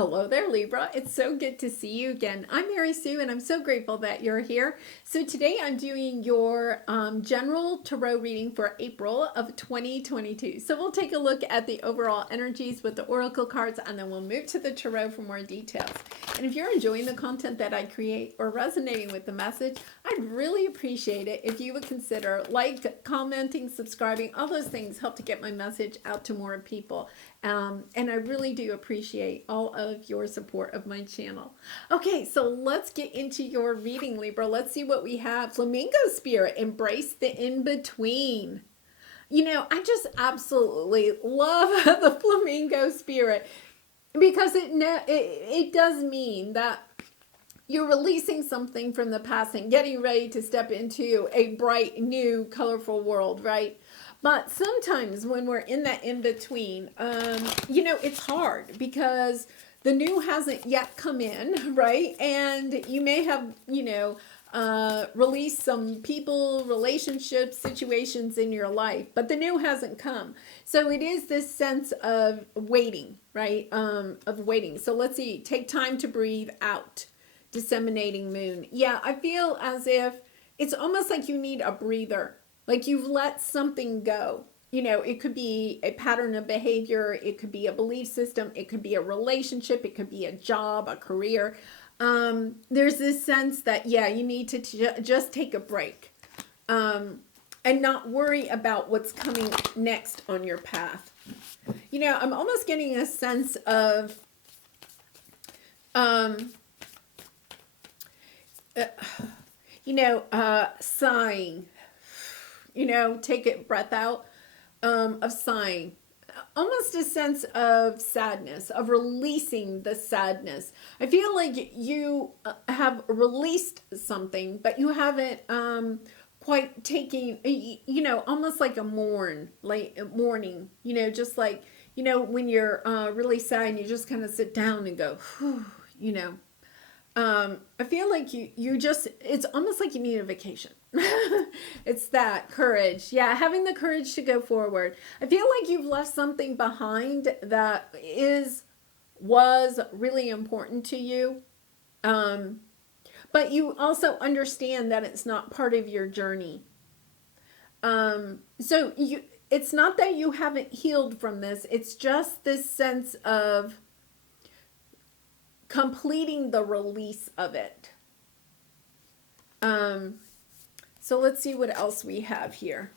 Hello there, Libra. It's so good to see you again. I'm Mary Sue, and I'm so grateful that you're here. So today I'm doing your general tarot reading for April of 2022. So we'll take a look at the overall energies with the oracle cards, and then we'll move to the tarot for more details. And if you're enjoying the content that I create or resonating with the message, I'd really appreciate it if you would consider commenting, subscribing. All those things help to get my message out to more people. And I really do appreciate all of your support of my channel. Okay, so let's get into your reading, Libra. Let's see what we have. Flamingo Spirit, embrace the in-between. You know, I just absolutely love the Flamingo Spirit because it does mean that you're releasing something from the past and getting ready to step into a bright, new, colorful world, right? But sometimes when we're in that in-between, you know, it's hard because the new hasn't yet come in, right? And you may have, you know, released some people, relationships, situations in your life, but the new hasn't come. So it is this sense of waiting, right? Of waiting. So let's see, take time to breathe out. Disseminating moon. Yeah, I feel as if it's almost like you need a breather. Like you've let something go. You know, it could be a pattern of behavior. It could be a belief system. It could be a relationship. It could be a job, a career. There's this sense that, yeah, you need to just take a break and not worry about what's coming next on your path. You know, I'm almost getting a sense of you know, sighing, you know, take a breath out, of sighing, almost a sense of sadness, of releasing the sadness. I feel like you have released something, but you haven't, quite taking, you know, almost like a mourning, you know, just like, you know, when you're, really sad and you just kind of sit down and go, whew, you know. I feel like you just, it's almost like you need a vacation. It's that courage. Yeah, having the courage to go forward. I feel like you've left something behind that was really important to you. But you also understand that it's not part of your journey. So it's not that you haven't healed from this. It's just this sense of completing the release of it. So let's see what else we have here.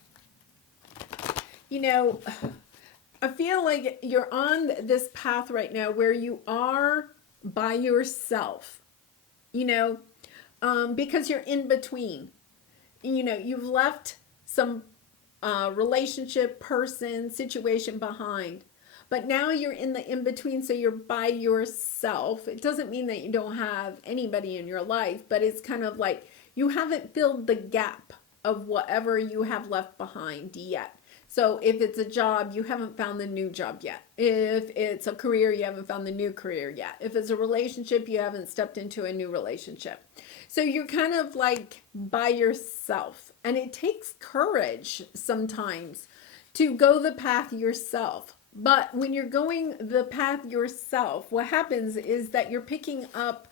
You know, I feel like you're on this path right now where you are by yourself, you know, because you're in between. You know, you've left some relationship, person, situation behind. But now you're in the in-between, so you're by yourself. It doesn't mean that you don't have anybody in your life, but it's kind of like you haven't filled the gap of whatever you have left behind yet. So if it's a job, you haven't found the new job yet. If it's a career, you haven't found the new career yet. If it's a relationship, you haven't stepped into a new relationship. So you're kind of like by yourself. And it takes courage sometimes to go the path yourself. But when you're going the path yourself, what happens is that you're picking up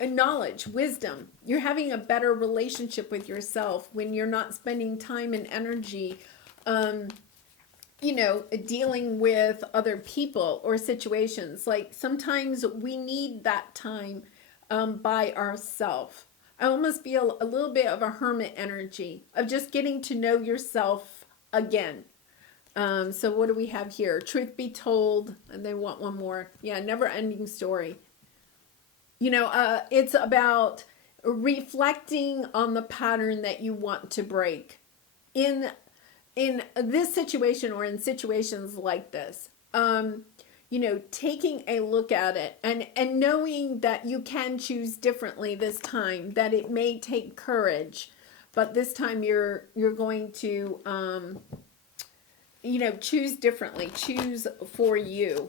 knowledge, wisdom. You're having a better relationship with yourself when you're not spending time and energy, you know, dealing with other people or situations. Like sometimes we need that time by ourselves. I almost feel a little bit of a hermit energy of just getting to know yourself again. So what do we have here? Truth be told, and they want one more. Yeah, never ending story. You know, it's about reflecting on the pattern that you want to break in this situation or in situations like this. You know, taking a look at it and knowing that you can choose differently this time, that it may take courage, but this time you're going to you know, choose differently, choose for you.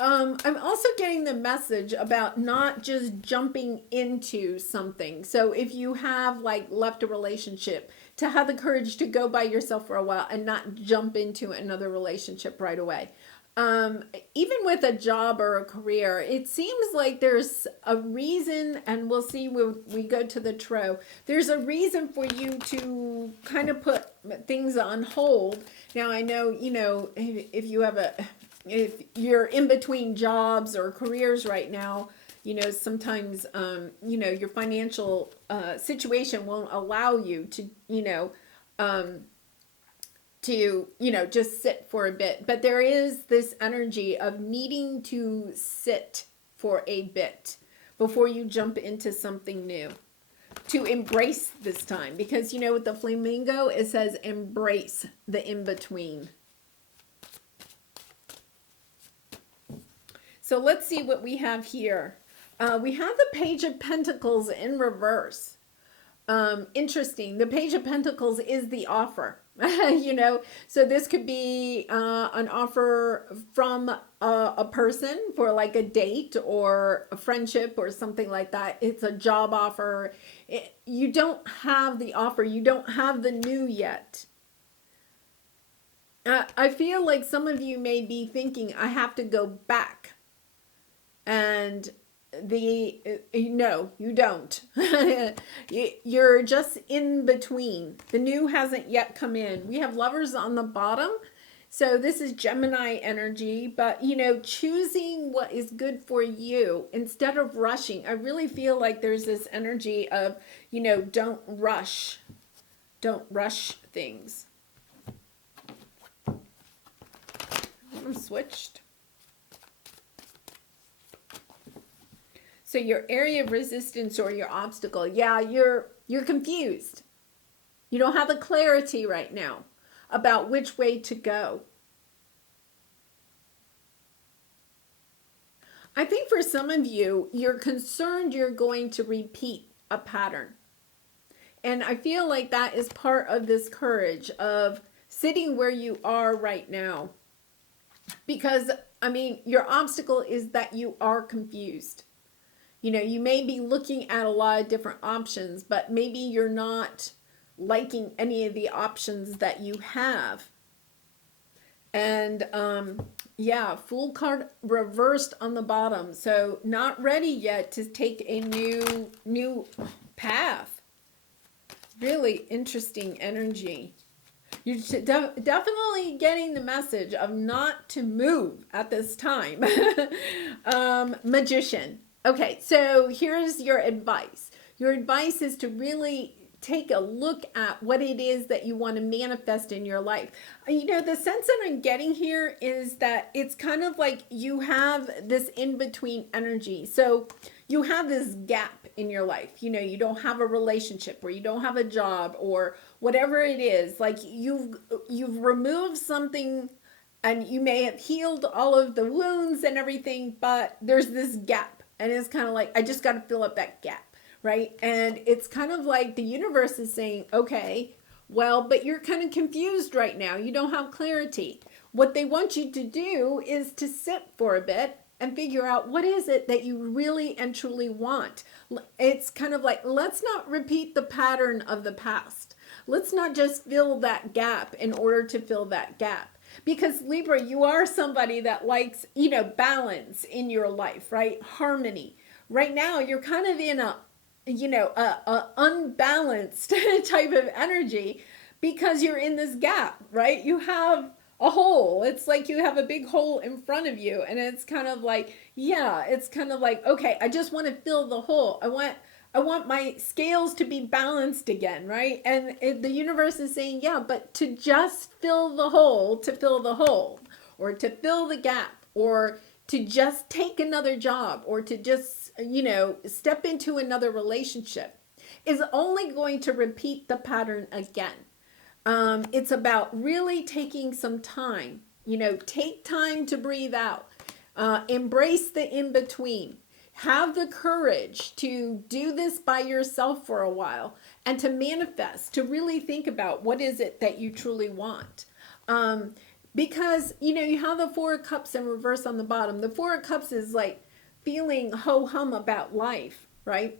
I'm also getting the message about not just jumping into something. So if you have like left a relationship, to have the courage to go by yourself for a while and not jump into another relationship right away. Even with a job or a career, it seems like there's a reason, and we'll see when we go to the tarot, there's a reason for you to kind of put things on hold. Now, I know, if you have if you're in between jobs or careers right now, sometimes, your financial situation won't allow you to just sit for a bit. But there is this energy of needing to sit for a bit before you jump into something new, to embrace this time. Because, with the flamingo, it says embrace the in-between. So let's see what we have here. We have the Page of Pentacles in reverse. Interesting. The Page of Pentacles is the offer. So this could be an offer from a person for like a date or a friendship or something like that. It's a job offer. You don't have the offer. You don't have the new yet. I feel like some of you may be thinking, I have to go back. And no, you don't. You're just in between. The new hasn't yet come in. We have Lovers on the bottom. So this is Gemini energy, but choosing what is good for you instead of rushing. I really feel like there's this energy of, don't rush. Don't rush things. I'm switched. So your area of resistance or your obstacle, yeah, you're confused. You don't have the clarity right now about which way to go. I think for some of you, you're concerned you're going to repeat a pattern. And I feel like that is part of this courage of sitting where you are right now. Because, your obstacle is that you are confused. You may be looking at a lot of different options, but maybe you're not liking any of the options that you have. And Fool card reversed on the bottom. So not ready yet to take a new path. Really interesting energy. You're definitely getting the message of not to move at this time. Magician. Okay, so here's your advice. Your advice is to really take a look at what it is that you want to manifest in your life. The sense that I'm getting here is that it's kind of like you have this in-between energy. So you have this gap in your life. You don't have a relationship, or you don't have a job, or whatever it is. Like you've removed something, and you may have healed all of the wounds and everything, but there's this gap. And it's kind of like, I just got to fill up that gap, right? And it's kind of like the universe is saying, okay, well, but you're kind of confused right now. You don't have clarity. What they want you to do is to sit for a bit and figure out what is it that you really and truly want. It's kind of like, let's not repeat the pattern of the past. Let's not just fill that gap in order to fill that gap. Because Libra, you are somebody that likes, balance in your life, right? Harmony. Right now, you're kind of in a unbalanced type of energy because you're in this gap, right? You have a hole. It's like you have a big hole in front of you, and it's kind of like, okay, I just want to fill the hole. I want my scales to be balanced again, right? And the universe is saying, yeah, but to just fill the hole, or to fill the gap, or to just take another job, or to just, step into another relationship is only going to repeat the pattern again. It's about really taking some time, take time to breathe out, embrace the in-between. Have the courage to do this by yourself for a while and to manifest, to really think about what is it that you truly want. Because, you have the Four of Cups in reverse on the bottom. The Four of Cups is like feeling ho-hum about life, right?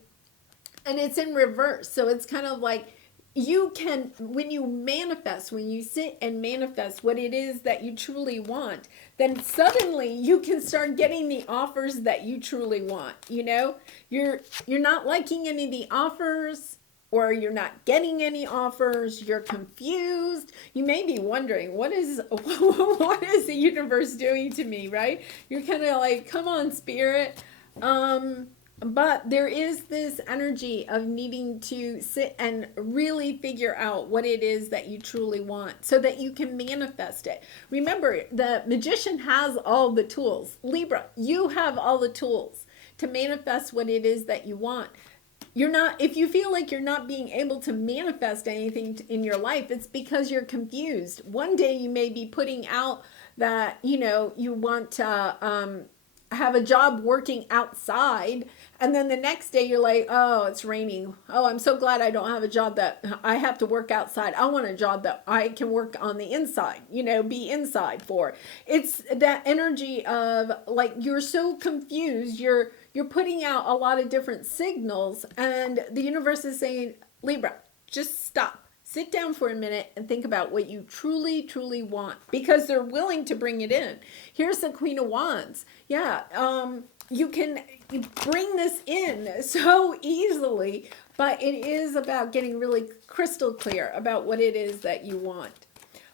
And it's in reverse. So it's kind of like you can, when you manifest, when you sit and manifest what it is that you truly want, then suddenly you can start getting the offers that you truly want. You know, you're not liking any of the offers, or you're not getting any offers, you're confused. You may be wondering, what is what is the universe doing to me, right? You're kind of like, come on, spirit. But there is this energy of needing to sit and really figure out what it is that you truly want so that you can manifest it. Remember, the magician has all the tools. Libra, you have all the tools to manifest what it is that you want. You're not, if you feel like you're not being able to manifest anything in your life, it's because you're confused. One day you may be putting out that, you know, you want to have a job working outside, and then the next day you're like, oh, it's raining. Oh, I'm so glad I don't have a job that I have to work outside. I want a job that I can work on the inside, you know, be inside for. It's that energy of like, you're so confused, you're putting out a lot of different signals, and the universe is saying, Libra, just stop. Sit down for a minute and think about what you truly, truly want, because they're willing to bring it in. Here's the Queen of Wands. Yeah, you can bring this in so easily, but it is about getting really crystal clear about what it is that you want.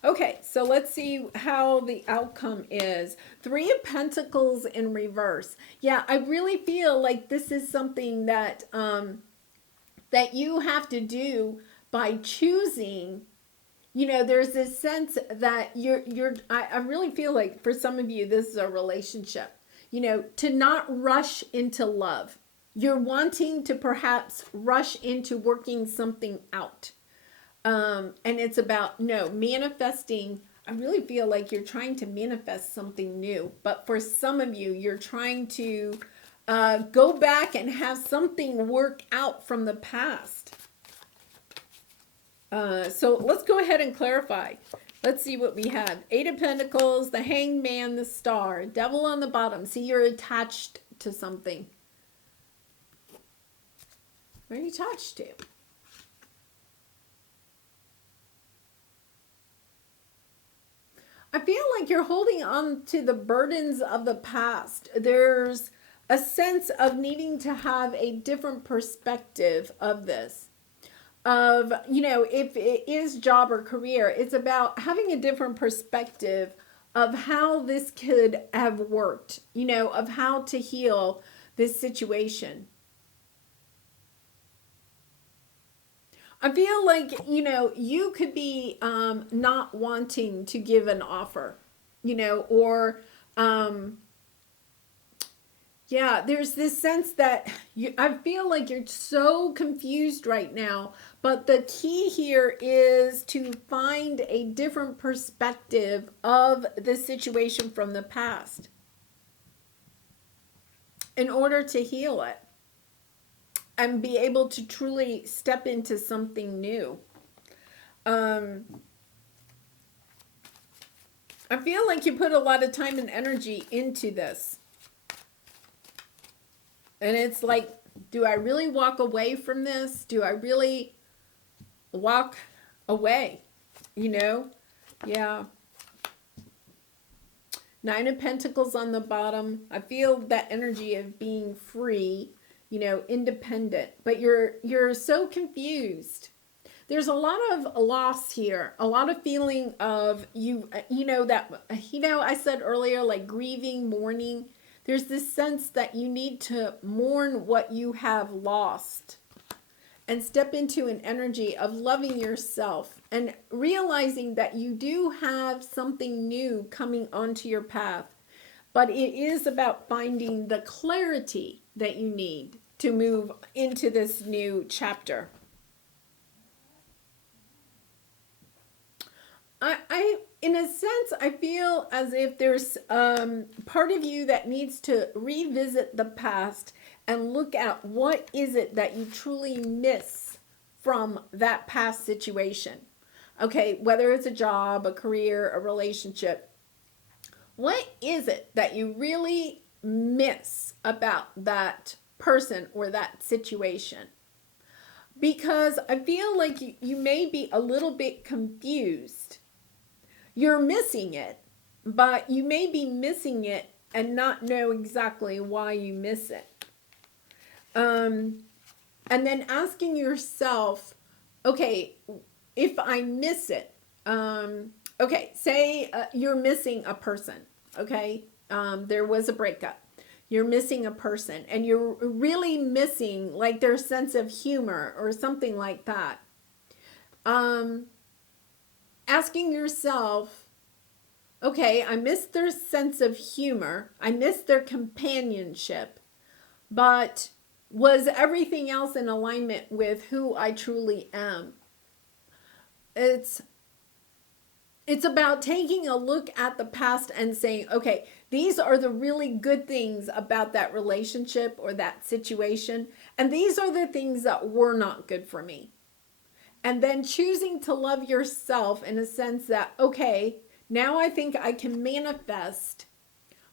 Okay, so let's see how the outcome is. Three of Pentacles in reverse. Yeah, I really feel like this is something that that you have to do by choosing. You know, there's this sense that I really feel like for some of you, this is a relationship, you know, to not rush into love. You're wanting to perhaps rush into working something out. And it's about, no, manifesting. I really feel like you're trying to manifest something new. But for some of you, you're trying to go back and have something work out from the past. So let's go ahead and clarify. Let's see what we have. Eight of Pentacles, the Hanged Man, the Star, Devil on the bottom. See, you're attached to something. Where are you attached to? I feel like you're holding on to the burdens of the past. There's a sense of needing to have a different perspective of this. Of, you know, if it is job or career, it's about having a different perspective of how this could have worked, you know, of how to heal this situation. I feel like, you know, you could be not wanting to give an offer, you know, or yeah, there's this sense that I feel like you're so confused right now, but the key here is to find a different perspective of the situation from the past in order to heal it and be able to truly step into something new. I feel like you put a lot of time and energy into this. And it's like, do I really walk away from this? Do I really walk away? You know? Yeah. Nine of Pentacles on the bottom. I feel that energy of being free, you know, independent. But you're so confused. There's a lot of loss here. A lot of feeling of you know, that, you know, I said earlier, like grieving, mourning. There's this sense that you need to mourn what you have lost and step into an energy of loving yourself and realizing that you do have something new coming onto your path. But it is about finding the clarity that you need to move into this new chapter. I in a sense, I feel as if there's part of you that needs to revisit the past and look at what is it that you truly miss from that past situation. Okay, whether it's a job, a career, a relationship. What is it that you really miss about that person or that situation? because I feel like you may be a little bit confused. You're missing it, but you may be missing it and not know exactly why you miss it. And then asking yourself, okay, if I miss it, okay, say you're missing a person, okay? There was a breakup. You're missing a person and you're really missing like their sense of humor or something like that. Asking yourself, okay, I miss their sense of humor. I miss their companionship, but was everything else in alignment with who I truly am? It's about taking a look at the past and saying, okay, these are the really good things about that relationship or that situation. And these are the things that were not good for me. And then choosing to love yourself in a sense that, okay, now I think I can manifest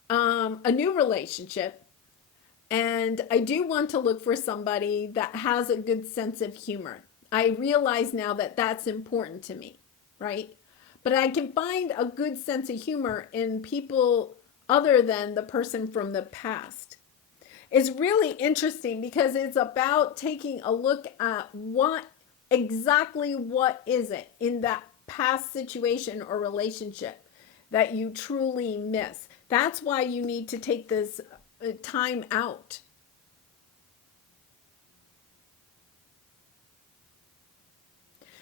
a new relationship. And I do want to look for somebody that has a good sense of humor. I realize now that that's important to me, right? But I can find a good sense of humor in people other than the person from the past. It's really interesting because it's about taking a look at what is it in that past situation or relationship that you truly miss. That's why you need to take this time out.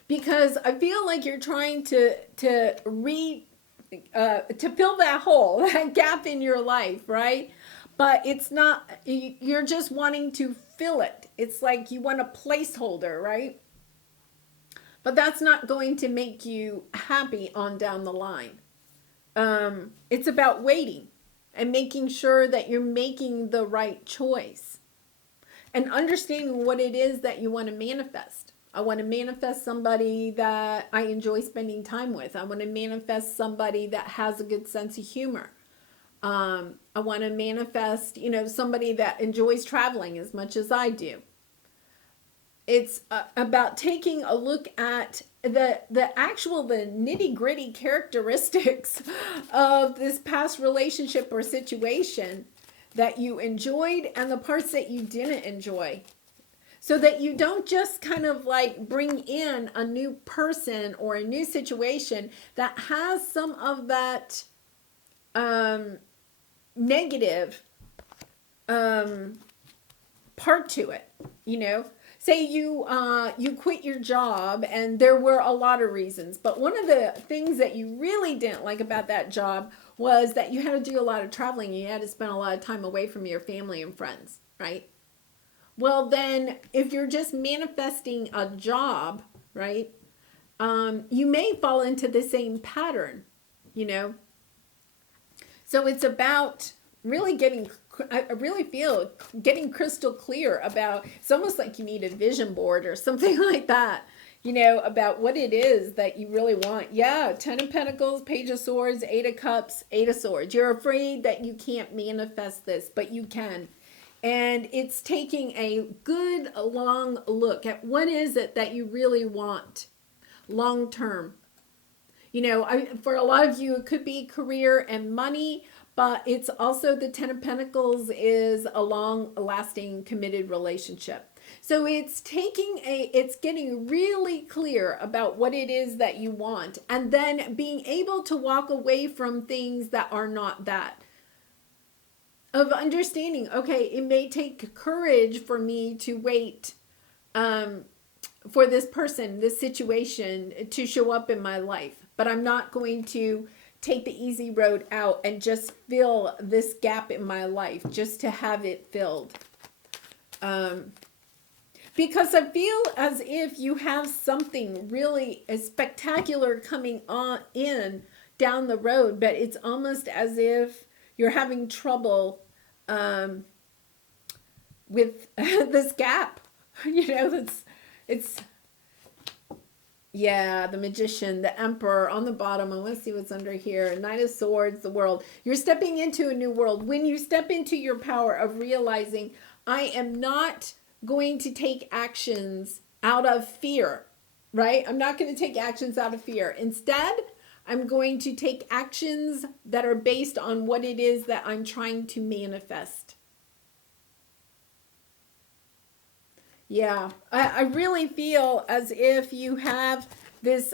Because I feel like you're trying to fill that hole, that gap in your life, right? But it's not, you're just wanting to fill it. It's like you want a placeholder, right? But that's not going to make you happy on down the line. It's about waiting and making sure that you're making the right choice and understanding what it is that you want to manifest. I want to manifest somebody that I enjoy spending time with. I want to manifest somebody that has a good sense of humor. I want to manifest, somebody that enjoys traveling as much as I do. It's about taking a look at the nitty gritty characteristics of this past relationship or situation that you enjoyed and the parts that you didn't enjoy. So that you don't just kind of like bring in a new person or a new situation that has some of that negative part to it, Say you quit your job and there were a lot of reasons, but one of the things that you really didn't like about that job was that you had to do a lot of traveling. You had to spend a lot of time away from your family and friends, right? Well, then if you're just manifesting a job, right, you may fall into the same pattern, So it's about really I really feel getting crystal clear about, it's almost like you need a vision board or something like that, about what it is that you really want. Yeah, 10 of Pentacles, Page of Swords, 8 of Cups, 8 of Swords. You're afraid that you can't manifest this, but you can. And it's taking a good long look at what is it that you really want long term. For a lot of you, it could be career and money, but it's also the 10 of Pentacles is a long-lasting committed relationship. So it's getting really clear about what it is that you want and then being able to walk away from things that are not that. Of understanding, okay, it may take courage for me to wait for this person, this situation to show up in my life. But I'm not going to take the easy road out and just fill this gap in my life just to have it filled. Because I feel as if you have something really spectacular coming on in down the road, but it's almost as if you're having trouble with this gap. The Magician, the Emperor on the bottom. I want to see what's under here. Knight of Swords, the World. You're stepping into a new world. When you step into your power of realizing, I am not going to take actions out of fear, right? I'm not going to take actions out of fear. Instead, I'm going to take actions that are based on what it is that I'm trying to manifest. Yeah, I really feel as if you have this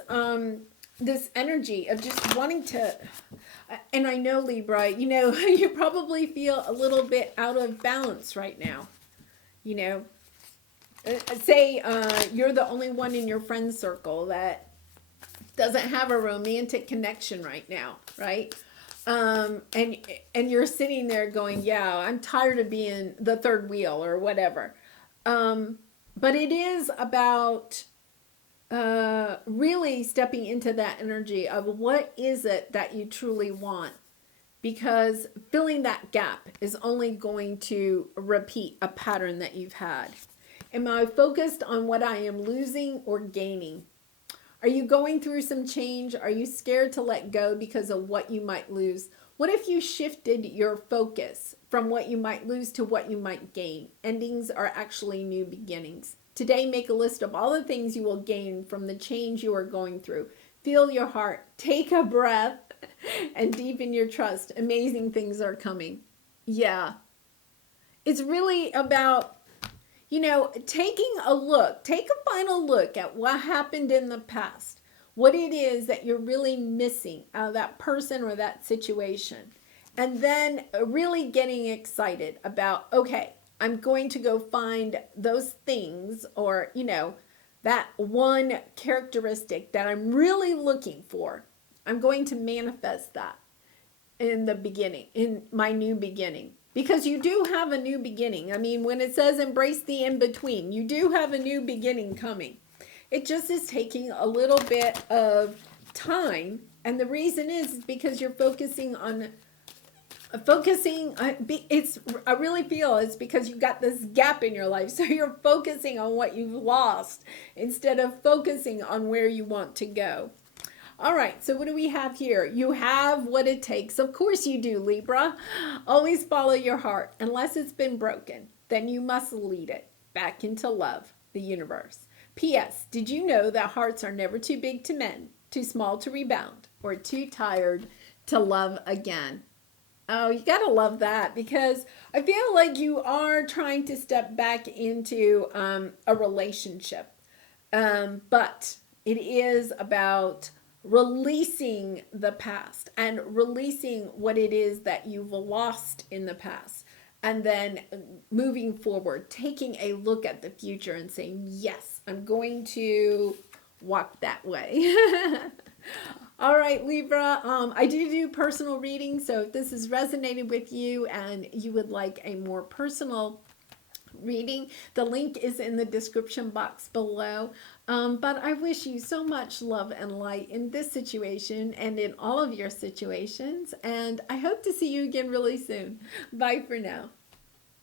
this energy of just wanting to, and I know Libra, you know, you probably feel a little bit out of balance right now. You know, say you're the only one in your friend circle that doesn't have a romantic connection right now, right? And you're sitting there going, yeah, I'm tired of being the third wheel or whatever. But it is about really stepping into that energy of what is it that you truly want, because filling that gap is only going to repeat a pattern that you've had. Am I focused on what I am losing or gaining? Are you going through some change? Are you scared to let go because of what you might lose? What if you shifted your focus from what you might lose to what you might gain? Endings are actually new beginnings. Today, make a list of all the things you will gain from the change you are going through. Feel your heart, take a breath, and deepen your trust. Amazing things are coming. Yeah. It's really about, you know, taking a look, take a final look at what happened in the past, what it is that you're really missing out of that person or that situation. And then really getting excited about, okay, I'm going to go find those things, or, you know, that one characteristic that I'm really looking for. I'm going to manifest that in the beginning, in my new beginning. Because you do have a new beginning. I mean, when it says embrace the in between, you do have a new beginning coming. It just is taking a little bit of time. And the reason is because you're focusing on I really feel it's because you got this gap in your life, so you're focusing on what you've lost instead of focusing on where you want to go. All right, so what do we have here? You have what it takes. Of course you do, Libra. Always follow your heart. Unless it's been broken, then you must lead it back into love, the universe. P.S. Did you know that hearts are never too big to mend, too small to rebound, or too tired to love again? Oh, you gotta love that, because I feel like you are trying to step back into a relationship. But it is about releasing the past and releasing what it is that you've lost in the past. And then moving forward, taking a look at the future and saying, yes, I'm going to walk that way. All right, Libra, I do personal readings, so if this has resonated with you and you would like a more personal reading, the link is in the description box below. But I wish you so much love and light in this situation and in all of your situations, and I hope to see you again really soon. Bye for now.